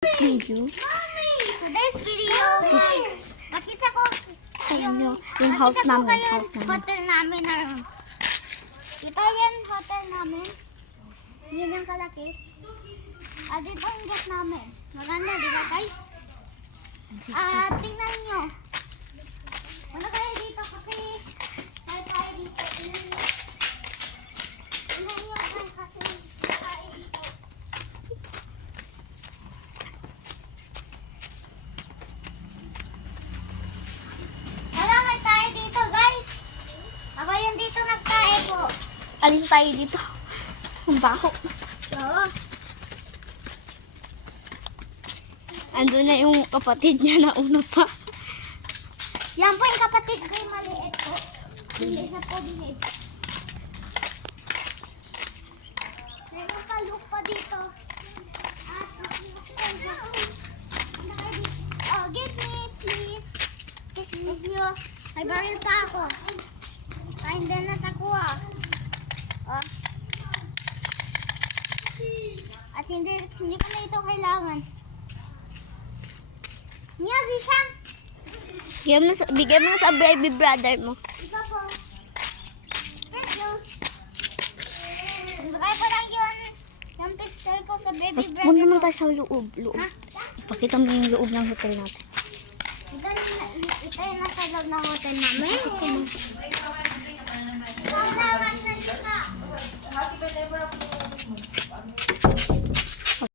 This video Today's video, makita ko sa inyo, yung house namin. hotel namin na ito yan, hotel namin. Yun yung kalaki. Dito ang gas namin. Maganda, di ba guys? Tingnan nyo. Ano kayo dito kasi tayo dito. Tingnan nyo kasi tayo dito. Malamay tayo dito guys. Ako yung dito nagtae po. Alis tayo dito. Ang baho. Oo. Andun na yung kapatid niya na una pa. Yan po yung kapatid ko yung maliit po. Hindi na po bilis. Meron pa lupa dito. Oh, give me please. Thank you. May baril pa ako. Ay, hindi na takuha. Oh. At hindi ko na ito kailangan. Niya, Zishan. Bigyan mo na sa baby brother mo. Ikaw po. Thank you. Bagay ko lang yun. Yung pistol ko sa baby Tapos brother punta ko. naman tayo sa loob. Ha? Ipakita mo yung loob ng hotel natin. Ito yung nasa loob ng hotel namin. Salamat na dito.